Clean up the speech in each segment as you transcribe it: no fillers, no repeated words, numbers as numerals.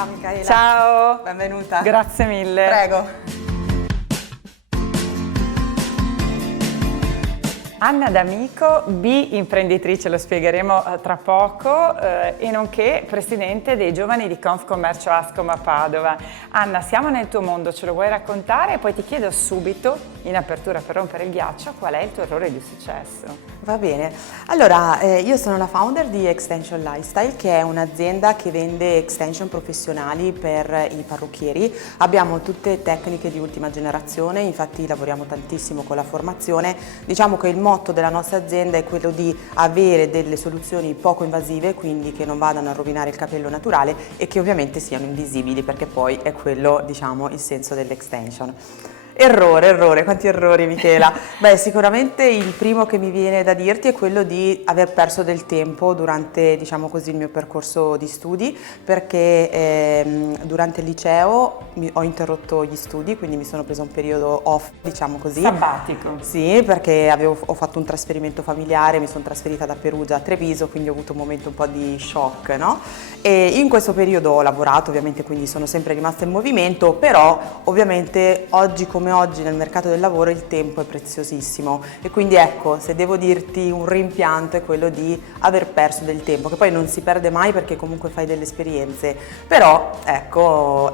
Ciao Micaela. Ciao. Benvenuta. Grazie mille. Prego. Anna D'Amico, imprenditrice, lo spiegheremo tra poco, e nonché presidente dei giovani di Confcommercio Ascom a Padova. Anna, siamo nel tuo mondo, ce lo vuoi raccontare? E poi ti chiedo subito, in apertura per rompere il ghiaccio, qual è il tuo errore di successo? Va bene, allora io sono la founder di Extension Lifestyle, che è un'azienda che vende extension professionali per i parrucchieri. Abbiamo tutte tecniche di ultima generazione, infatti lavoriamo tantissimo con la formazione. Diciamo che il motto della nostra azienda è quello di avere delle soluzioni poco invasive, quindi che non vadano a rovinare il capello naturale e che ovviamente siano invisibili, perché poi è quello, diciamo, il senso dell'extension. Errore, quanti errori Michela? Beh, sicuramente il primo che mi viene da dirti è quello di aver perso del tempo durante, diciamo così, il mio percorso di studi, perché durante il liceo ho interrotto gli studi, quindi mi sono presa un periodo off, diciamo così. Sabbatico. Sì, perché ho fatto un trasferimento familiare, mi sono trasferita da Perugia a Treviso, quindi ho avuto un momento un po' di shock, no? E in questo periodo ho lavorato, ovviamente, quindi sono sempre rimasta in movimento, però ovviamente oggi come oggi nel mercato del lavoro il tempo è preziosissimo e quindi ecco, se devo dirti un rimpianto è quello di aver perso del tempo, che poi non si perde mai perché comunque fai delle esperienze, però ecco,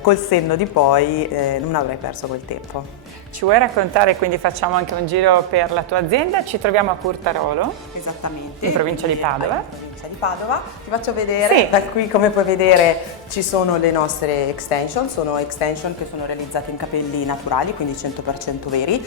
col senno di poi non avrei perso quel tempo. Ci vuoi raccontare, quindi facciamo anche un giro per la tua azienda? Ci troviamo a Curtarolo. Esattamente. In provincia di Padova. In provincia di Padova. Ti faccio vedere, sì. Da qui come puoi vedere ci sono le nostre extension, sono extension che sono realizzate in capelli naturali, quindi 100% veri.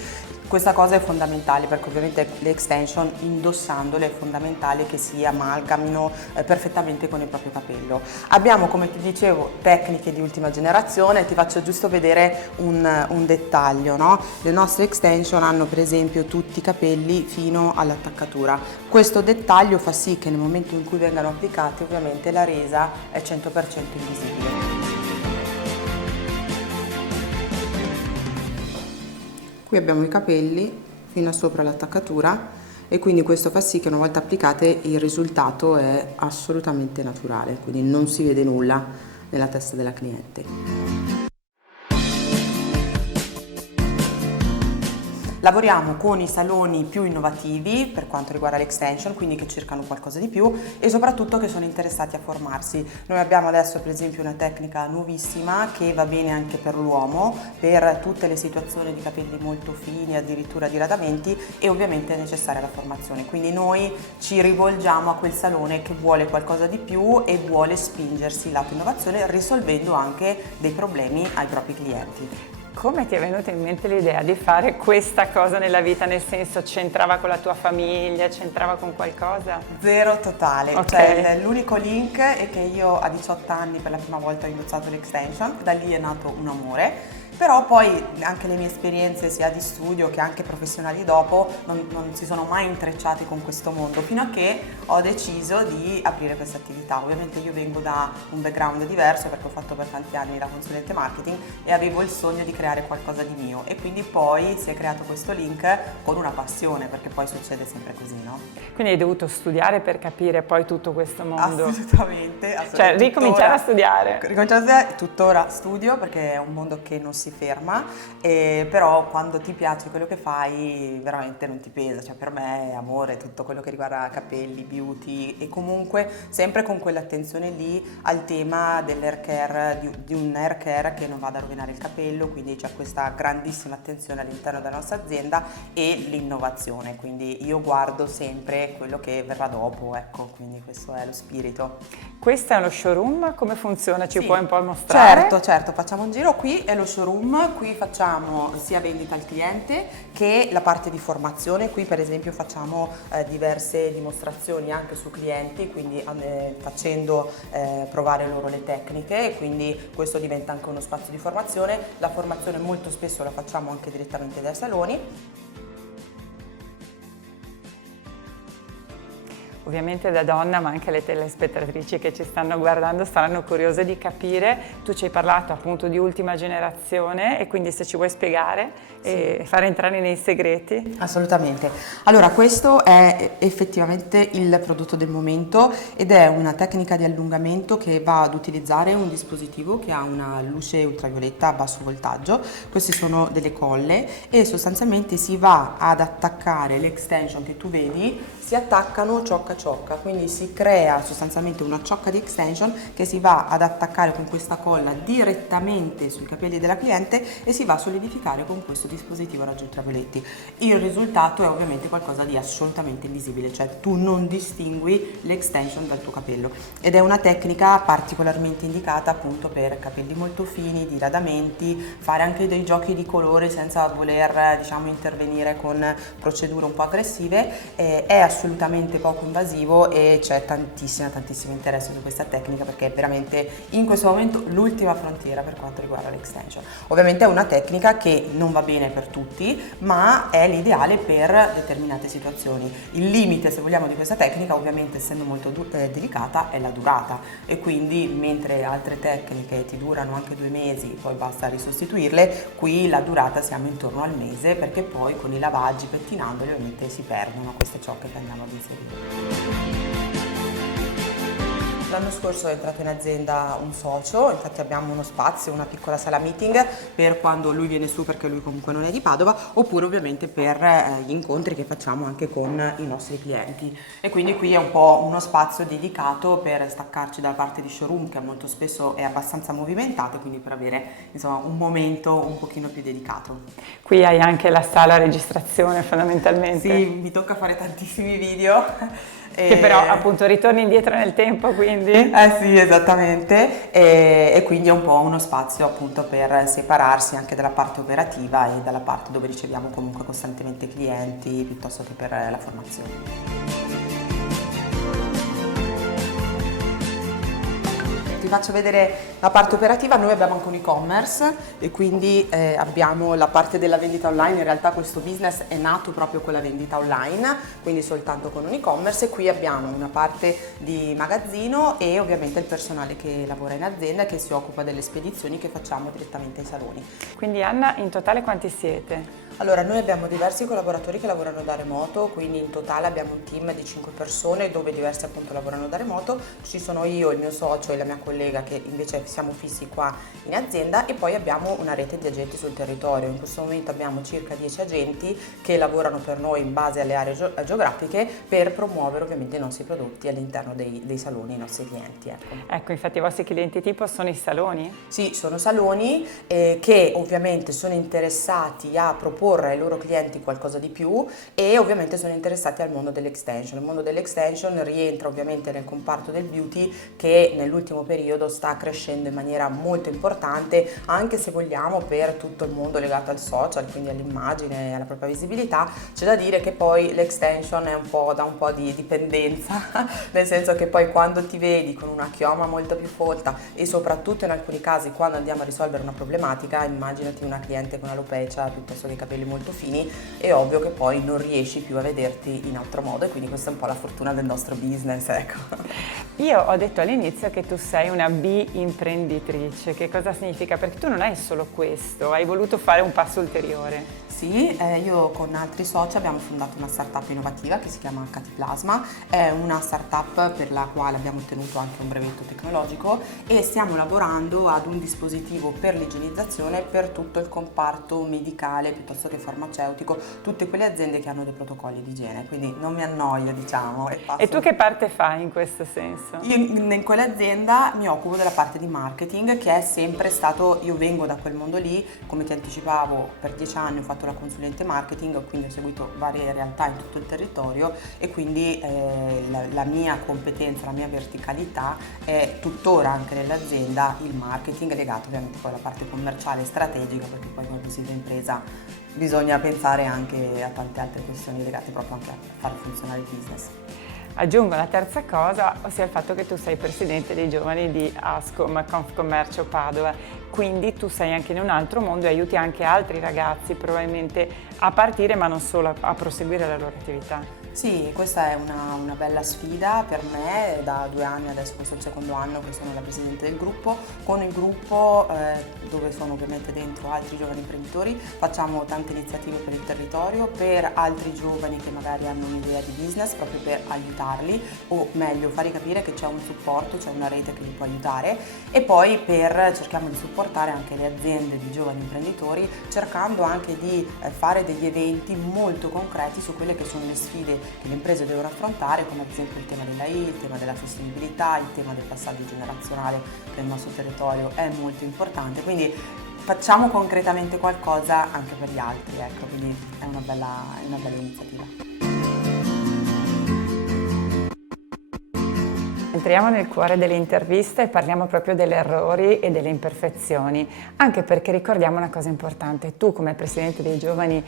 Questa cosa è fondamentale perché ovviamente le extension, indossandole, è fondamentale che si amalgamino perfettamente con il proprio capello. Abbiamo, come ti dicevo, tecniche di ultima generazione, ti faccio giusto vedere un dettaglio, no? Le nostre extension hanno per esempio tutti i capelli fino all'attaccatura. Questo dettaglio fa sì che nel momento in cui vengano applicate ovviamente la resa è 100% invisibile. Qui abbiamo i capelli fino a sopra l'attaccatura e quindi questo fa sì che una volta applicate il risultato è assolutamente naturale, quindi non si vede nulla nella testa della cliente. Lavoriamo con i saloni più innovativi per quanto riguarda l'extension, quindi che cercano qualcosa di più e soprattutto che sono interessati a formarsi. Noi abbiamo adesso per esempio una tecnica nuovissima che va bene anche per l'uomo, per tutte le situazioni di capelli molto fini, addirittura diradamenti, e ovviamente è necessaria la formazione. Quindi noi ci rivolgiamo a quel salone che vuole qualcosa di più e vuole spingersi lato innovazione, risolvendo anche dei problemi ai propri clienti. Come ti è venuta in mente l'idea di fare questa cosa nella vita? Nel senso, c'entrava con la tua famiglia, c'entrava con qualcosa? Zero totale, Okay. Cioè l'unico link è che io a 18 anni per la prima volta ho indossato l'extension, da lì è nato un amore. Però poi anche le mie esperienze sia di studio che anche professionali dopo non si sono mai intrecciate con questo mondo fino a che ho deciso di aprire questa attività. Ovviamente io vengo da un background diverso perché ho fatto per tanti anni la consulente marketing e avevo il sogno di creare qualcosa di mio e quindi poi si è creato questo link con una passione, perché poi succede sempre così, no? Quindi hai dovuto studiare per capire poi tutto questo mondo? Assolutamente. Cioè ricominciare a studiare? Ricominciare a studiare, tuttora studio perché è un mondo che non si ferma, però quando ti piace quello che fai veramente non ti pesa, cioè per me è amore tutto quello che riguarda capelli, beauty e comunque sempre con quell'attenzione lì al tema dell'hair care, di un hair care che non vada a rovinare il capello, quindi c'è questa grandissima attenzione all'interno della nostra azienda e l'innovazione, quindi io guardo sempre quello che verrà dopo, ecco, quindi questo è lo spirito. Questo è uno showroom, come funziona? Ci Sì, puoi un po' mostrare? certo, facciamo un giro, qui è lo showroom, qui facciamo sia vendita al cliente che la parte di formazione, qui per esempio facciamo diverse dimostrazioni anche su clienti, quindi facendo provare loro le tecniche e quindi questo diventa anche uno spazio di formazione, la formazione molto spesso la facciamo anche direttamente dai saloni. ovviamente da donna, ma anche le telespettatrici che ci stanno guardando saranno curiose di capire. Tu ci hai parlato appunto di ultima generazione e quindi se ci vuoi spiegare e fare entrare nei segreti. Assolutamente. Allora, questo è effettivamente il prodotto del momento ed è una tecnica di allungamento che va ad utilizzare un dispositivo che ha una luce ultravioletta a basso voltaggio. Queste sono delle colle e sostanzialmente si va ad attaccare le extension che tu vedi, si attaccano ciocca a ciocca, quindi si crea sostanzialmente una ciocca di extension che si va ad attaccare con questa colla direttamente sui capelli della cliente e si va a solidificare con questo dispositivo a raggi ultravioletti. Il risultato è ovviamente qualcosa di assolutamente invisibile, cioè tu non distingui l'extension dal tuo capello ed è una tecnica particolarmente indicata appunto per capelli molto fini, diradamenti, fare anche dei giochi di colore senza voler diciamo intervenire con procedure un po' aggressive. È assolutamente poco invasivo e c'è tantissimo interesse su questa tecnica perché è veramente in questo momento l'ultima frontiera per quanto riguarda l'extension. Ovviamente è una tecnica che non va bene per tutti, ma è l'ideale per determinate situazioni. Il limite, se vogliamo, di questa tecnica, ovviamente essendo molto delicata, è la durata e quindi mentre altre tecniche ti durano anche 2 mesi, poi basta risostituirle, qui la durata siamo intorno al mese perché poi con i lavaggi, pettinandoli, ovviamente si perdono queste ciocche che andiamo ad inserire. L'anno scorso è entrato in azienda un socio, infatti abbiamo uno spazio, una piccola sala meeting per quando lui viene su perché lui comunque non è di Padova, oppure ovviamente per gli incontri che facciamo anche con i nostri clienti. E quindi qui è un po' uno spazio dedicato per staccarci dalla parte di showroom che molto spesso è abbastanza movimentata, quindi per avere insomma un momento un pochino più dedicato. Qui hai anche la sala registrazione fondamentalmente. Sì, mi tocca fare tantissimi video. Che però appunto ritorni indietro nel tempo, quindi? Sì, esattamente, e quindi è un po' uno spazio appunto per separarsi anche dalla parte operativa e dalla parte dove riceviamo comunque costantemente clienti piuttosto che per la formazione. Ti faccio vedere la parte operativa. Noi abbiamo anche un e-commerce e quindi abbiamo la parte della vendita online. In realtà questo business è nato proprio con la vendita online, quindi soltanto con un e-commerce, e qui abbiamo una parte di magazzino e ovviamente il personale che lavora in azienda e che si occupa delle spedizioni che facciamo direttamente ai saloni. Quindi Anna, in totale quanti siete? Allora, noi abbiamo diversi collaboratori che lavorano da remoto, quindi in totale abbiamo un team di 5 persone dove diversi appunto lavorano da remoto. Ci sono io, il mio socio e la mia collega che invece siamo fissi qua in azienda, e poi abbiamo una rete di agenti sul territorio. In questo momento abbiamo circa 10 agenti che lavorano per noi in base alle aree geografiche per promuovere ovviamente i nostri prodotti all'interno dei saloni, i nostri clienti. Ecco, infatti i vostri clienti tipo sono i saloni? Sì, sono saloni che ovviamente sono interessati a proporre ai loro clienti qualcosa di più e ovviamente sono interessati al mondo dell'extension. Il mondo dell'extension rientra ovviamente nel comparto del beauty che nell'ultimo periodo sta crescendo in maniera molto importante, anche se vogliamo per tutto il mondo legato al social, quindi all'immagine e alla propria visibilità. C'è da dire che poi l'extension è dà un po' di dipendenza, nel senso che poi quando ti vedi con una chioma molto più folta e soprattutto in alcuni casi quando andiamo a risolvere una problematica, immaginati una cliente con alopecia piuttosto che capelli molto fini, è ovvio che poi non riesci più a vederti in altro modo, e quindi questa è un po' la fortuna del nostro business, ecco. Io ho detto all'inizio che tu sei una B-imprenditrice. Che cosa significa? Perché tu non hai solo questo, hai voluto fare un passo ulteriore. Sì, io con altri soci abbiamo fondato una startup innovativa che si chiama Catiplasma, è una startup per la quale abbiamo ottenuto anche un brevetto tecnologico e stiamo lavorando ad un dispositivo per l'igienizzazione per tutto il comparto medicale piuttosto che farmaceutico, tutte quelle aziende che hanno dei protocolli di igiene, quindi non mi annoio, diciamo. E tu che parte fai in questo senso? Io in quell'azienda mi occupo della parte di marketing, che è sempre stato, io vengo da quel mondo lì, come ti anticipavo, per 10 anni ho fatto la consulente marketing, quindi ho seguito varie realtà in tutto il territorio e quindi la mia competenza, la mia verticalità è tuttora anche nell'azienda il marketing, legato ovviamente poi alla parte commerciale e strategica, perché poi quando si fa impresa bisogna pensare anche a tante altre questioni legate proprio anche a far funzionare il business. Aggiungo la terza cosa, ossia il fatto che tu sei presidente dei giovani di Ascom, Confcommercio Padova, quindi tu sei anche in un altro mondo e aiuti anche altri ragazzi probabilmente a partire, ma non solo, a proseguire la loro attività. Sì, questa è una bella sfida per me, da 2 anni, adesso questo è il secondo anno che sono la presidente del gruppo. Con il gruppo, dove sono ovviamente dentro altri giovani imprenditori, facciamo tante iniziative per il territorio, per altri giovani che magari hanno un'idea di business, proprio per aiutarli, o meglio, fargli capire che c'è un supporto, c'è una rete che li può aiutare, e poi cerchiamo di supportare anche le aziende di giovani imprenditori, cercando anche di fare degli eventi molto concreti su quelle che sono le sfide che le imprese devono affrontare, come ad esempio il tema dell'AI, il tema della sostenibilità, il tema del passaggio generazionale, che nel nostro territorio è molto importante, quindi facciamo concretamente qualcosa anche per gli altri, ecco, quindi è una bella iniziativa. Entriamo nel cuore dell'intervista e parliamo proprio degli errori e delle imperfezioni, anche perché ricordiamo una cosa importante. Tu, come presidente dei giovani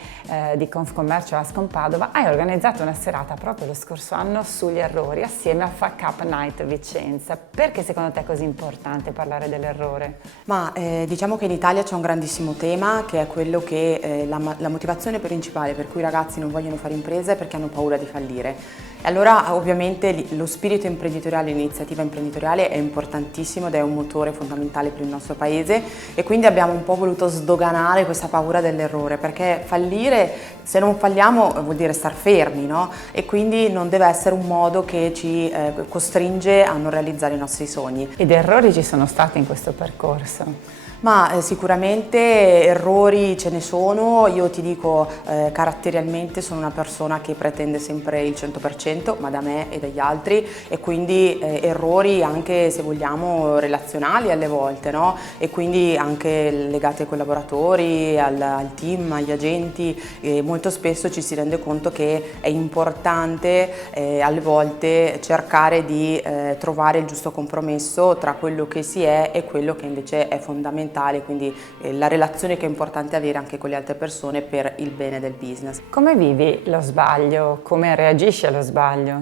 di Confcommercio Ascom Padova, hai organizzato una serata proprio lo scorso anno sugli errori assieme a Fuck Up Night Vicenza. Perché secondo te è così importante parlare dell'errore? Ma diciamo che in Italia c'è un grandissimo tema, che è quello che la motivazione principale per cui i ragazzi non vogliono fare impresa è perché hanno paura di fallire. E allora ovviamente lo spirito imprenditoriale, l'iniziativa imprenditoriale è importantissimo ed è un motore fondamentale per il nostro paese, e quindi abbiamo un po' voluto sdoganare questa paura dell'errore, perché fallire, se non falliamo, vuol dire star fermi, no? E quindi non deve essere un modo che ci costringe a non realizzare i nostri sogni. Ed errori ci sono stati in questo percorso? Ma sicuramente errori ce ne sono. Io ti dico, caratterialmente sono una persona che pretende sempre il 100%, ma da me e dagli altri, e quindi errori anche, se vogliamo, relazionali alle volte, no? E quindi anche legati ai collaboratori, al team, agli agenti. Molto spesso ci si rende conto che è importante alle volte cercare di trovare il giusto compromesso tra quello che si è e quello che invece è fondamentale, quindi la relazione che è importante avere anche con le altre persone per il bene del business. Come vivi lo sbaglio? Come reagisci allo sbaglio?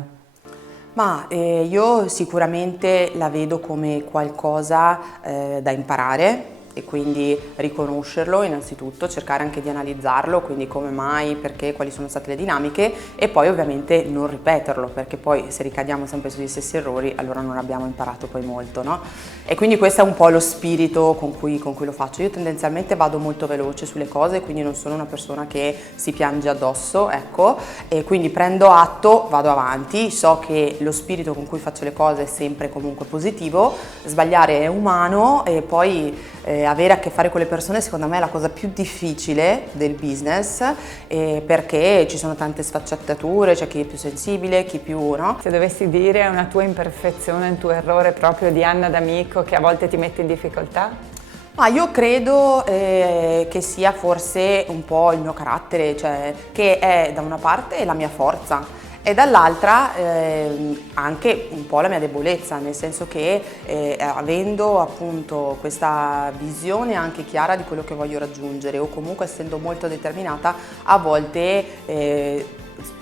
Ma io sicuramente la vedo come qualcosa da imparare, e quindi riconoscerlo innanzitutto, cercare anche di analizzarlo, quindi come mai, perché, quali sono state le dinamiche, e poi ovviamente non ripeterlo, perché poi se ricadiamo sempre sugli stessi errori allora non abbiamo imparato poi molto, no? E quindi questo è un po' lo spirito con cui lo faccio. Io tendenzialmente vado molto veloce sulle cose, quindi non sono una persona che si piange addosso, ecco, e quindi prendo atto, vado avanti, so che lo spirito con cui faccio le cose è sempre comunque positivo, sbagliare è umano, e poi avere a che fare con le persone secondo me è la cosa più difficile del business, perché ci sono tante sfaccettature, c'è chi è più sensibile, chi più no. Se dovessi dire una tua imperfezione, un tuo errore proprio di Anna D'Amico che a volte ti mette in difficoltà? Ma io credo che sia forse un po' il mio carattere, cioè che è da una parte la mia forza e dall'altra anche un po' la mia debolezza, nel senso che avendo appunto questa visione anche chiara di quello che voglio raggiungere, o comunque essendo molto determinata, a volte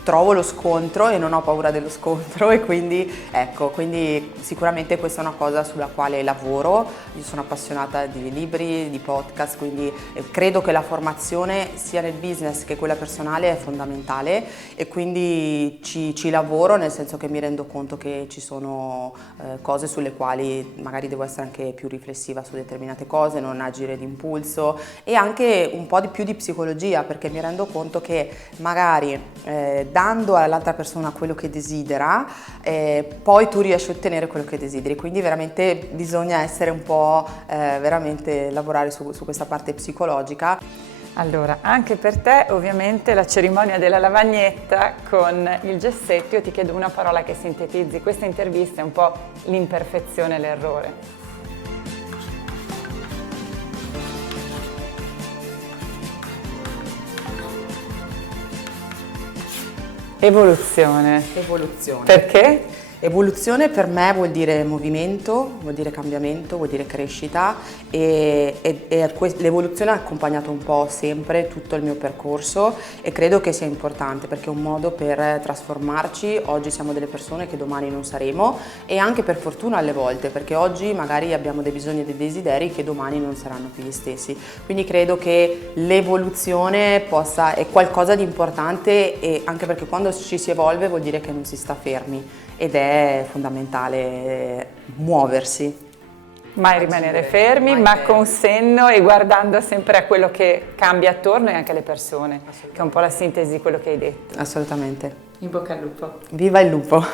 trovo lo scontro e non ho paura dello scontro, e quindi ecco, quindi sicuramente questa è una cosa sulla quale lavoro. Io sono appassionata di libri, di podcast, quindi credo che la formazione sia nel business che quella personale è fondamentale, e quindi ci lavoro, nel senso che mi rendo conto che ci sono cose sulle quali magari devo essere anche più riflessiva su determinate cose, non agire d'impulso, e anche un po' di più di psicologia, perché mi rendo conto che magari dando all'altra persona quello che desidera, poi tu riesci a ottenere quello che desideri, quindi veramente bisogna essere un po', veramente lavorare su questa parte psicologica. Allora, anche per te ovviamente la cerimonia della lavagnetta con il gessetto. Io ti chiedo una parola che sintetizzi questa intervista, è un po' l'imperfezione e l'errore. Evoluzione. Evoluzione. Perché? Evoluzione per me vuol dire movimento, vuol dire cambiamento, vuol dire crescita e l'evoluzione ha accompagnato un po' sempre tutto il mio percorso e credo che sia importante perché è un modo per trasformarci. Oggi siamo delle persone che domani non saremo e anche per fortuna alle volte, perché oggi magari abbiamo dei bisogni e dei desideri che domani non saranno più gli stessi. Quindi credo che l'evoluzione è qualcosa di importante e anche perché quando ci si evolve vuol dire che non si sta fermi ed è fondamentale muoversi. Mai rimanere fermi, ma con senno e guardando sempre a quello che cambia attorno e anche alle persone, che è un po' la sintesi di quello che hai detto. Assolutamente. In bocca al lupo. Viva il lupo!